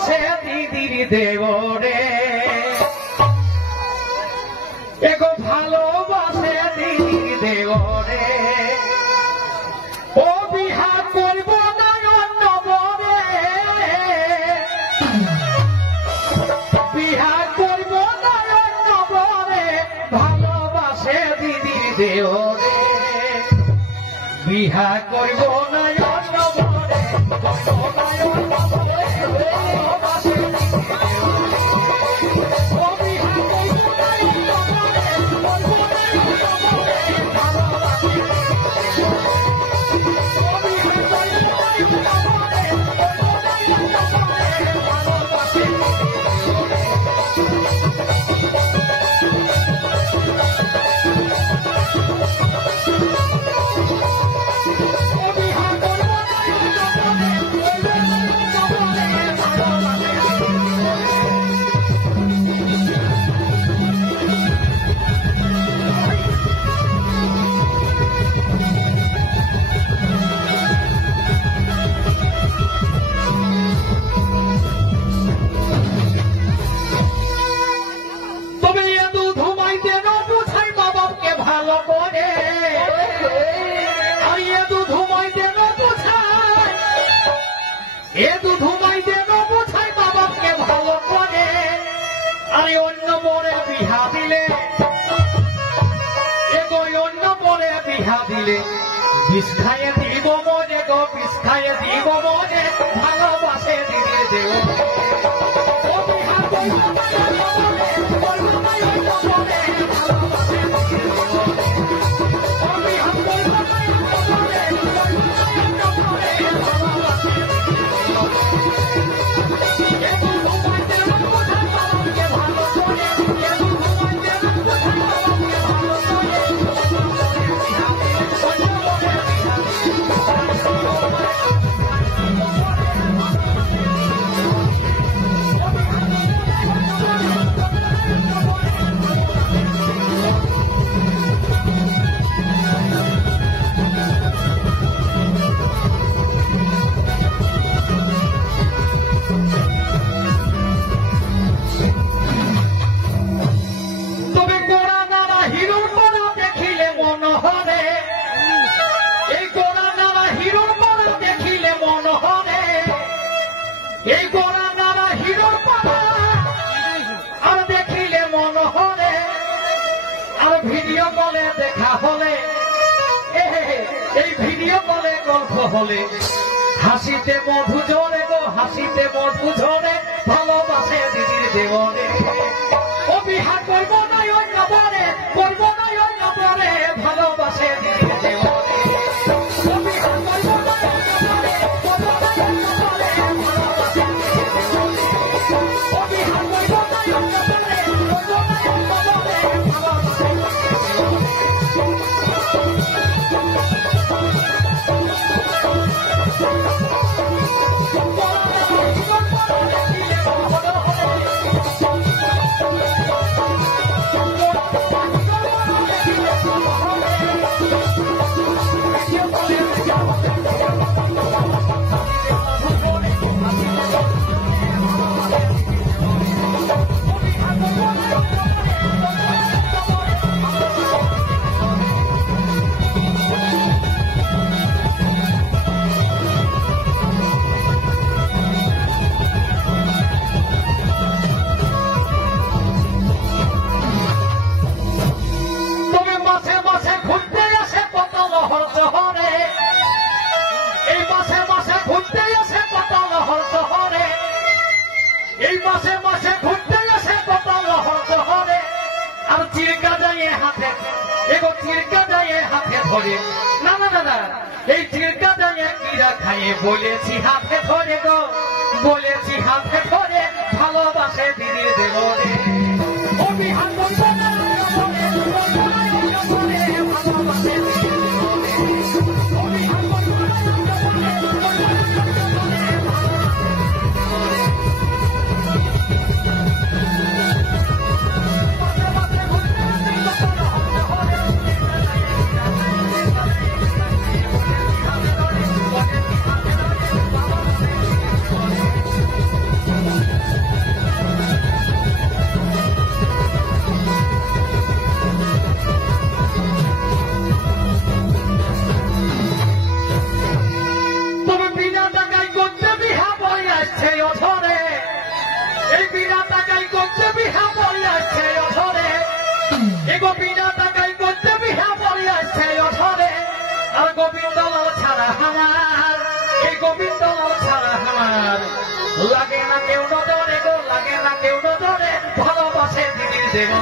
ভালোবাসে দিদির দেওরে এগো ভালোবাসে দিদির দেওরে ও বিহা করব না অন্য বরে বিহা করব না অন্য বরে ভালোবাসে দিদির দেওরে বিহা করব না অন্য বরে বিস্খায়ে দিব মনে গো বিস্খায়ে দিব মনে ভালোবাসে দিদির দেও হাসিতে মধু ঝরে গো হাসিতে মধু ঝরে ভালোবাসে দিদির দেওরে ও বিহা করব না অন্য বরে করব না অন্য বরে ভালোবাসে দিদির দেওরে ও বিহা করব না অন্য বরে করব না অন্য বরে ভালোবাসে দিদির দেওরে ও বিহা করব না অন্য বরে করব না অন্য বরে ভালোবাসে না না দাদা এই চিরকা দাঁড়িয়ে কিরা খাইয়ে বলেছি হাতে ধরে গো বলেছি হাতে ধরে ভালোবাসে দিদির দেওরে ও বিহার ভালোবাসে গো বিনা টাকায় করতে বিহা পড়ে আসছে অধরে আর গোবিন্দলাল ছাড়া আমার এই গোবিন্দলাল ছাড়া আমার লাগে না কেউ নজরে গো লাগে না কেউ নজরে ভালোবাসে দিদির দেব